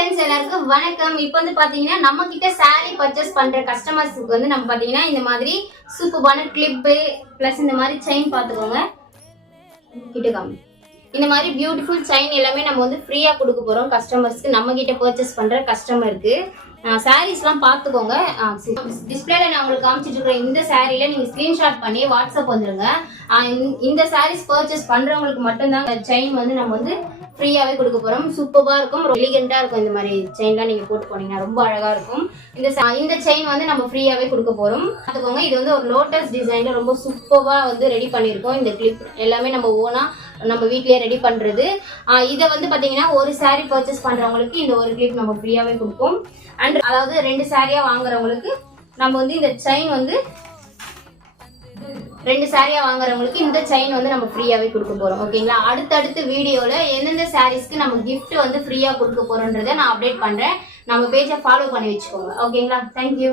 Friends எல்லாருக்கும் வணக்கம். இப்போ வந்து பாத்தீங்கன்னா நம்ம கிட்ட saree பர்ச்சேஸ் பண்ற கஸ்டமர்ஸ்க்கு வந்து நம்ம பாத்தீங்கன்னா இந்த மாதிரி சூப்பரான கிளிப் பிளஸ் இந்த மாதிரி செயின் பாத்துக்கோங்க. கிட்டகாம இந்த மாதிரி பியூட்டிஃபுல் செயின் எல்லாமே நம்ம வந்து ஃப்ரீயா கொடுக்க போறோம் கஸ்டமர்ஸ்க்கு. நம்ம கிட்ட பர்ச்சேஸ் பண்ற கஸ்டமருக்கு சாரீஸ்லாம் பார்த்துக்கோங்க. டிஸ்பிளேல நான் உங்களுக்கு காமிச்சிட்டு இருக்கிற இந்த சாரீல நீங்க ஸ்கிரீன்ஷாட் பண்ணி வாட்ஸ்அப் வந்துருங்க. இந்த சாரீஸ் பர்ச்சேஸ் பண்றவங்களுக்கு மட்டும்தான் செயின் வந்து நம்ம வந்து ஃப்ரீயாவே கொடுக்க போறோம். சூப்பரா இருக்கும், எலிகெண்டா இருக்கும். இந்த மாதிரி செயின்லாம் நீங்க போட்டு போனீங்கன்னா ரொம்ப அழகா இருக்கும். இந்த செயின் வந்து நம்ம ஃப்ரீயாவே கொடுக்க போறோம். பார்த்துக்கோங்க. இது வந்து ஒரு லோட்டஸ் டிசைன்ல ரொம்ப சூப்பரா வந்து ரெடி பண்ணிருக்கோம். இந்த கிளிப் எல்லாமே நம்ம ஓனா நம்ம வீட்லயே ரெடி பண்றது. இதை வந்து பாத்தீங்கன்னா ஒரு சாரீ பர்ச்சேஸ் பண்றவங்களுக்கு இந்த ஒரு கிளிப் நம்ம ஃப்ரீயாவே கொடுப்போம். அண்ட் அதாவது 2 சாரியா வாங்குறவங்களுக்கு நம்ம வந்து இந்த செயின் வந்து 2 சாரியா வாங்குறவங்களுக்கு இந்த செயின் வந்து நம்ம ஃப்ரீயாவே கொடுக்க போறோம். ஓகேங்களா? அடுத்தடுத்த வீடியோல எந்தெந்த சாரீஸ்க்கு நம்ம கிஃப்ட் வந்து ஃப்ரீயா கொடுக்க போறோம்ன்றதை நான் அப்டேட் பண்றேன். நம்ம பேஜை ஃபாலோ பண்ணி வச்சுக்கோங்க. ஓகேங்களா? தேங்க்யூ.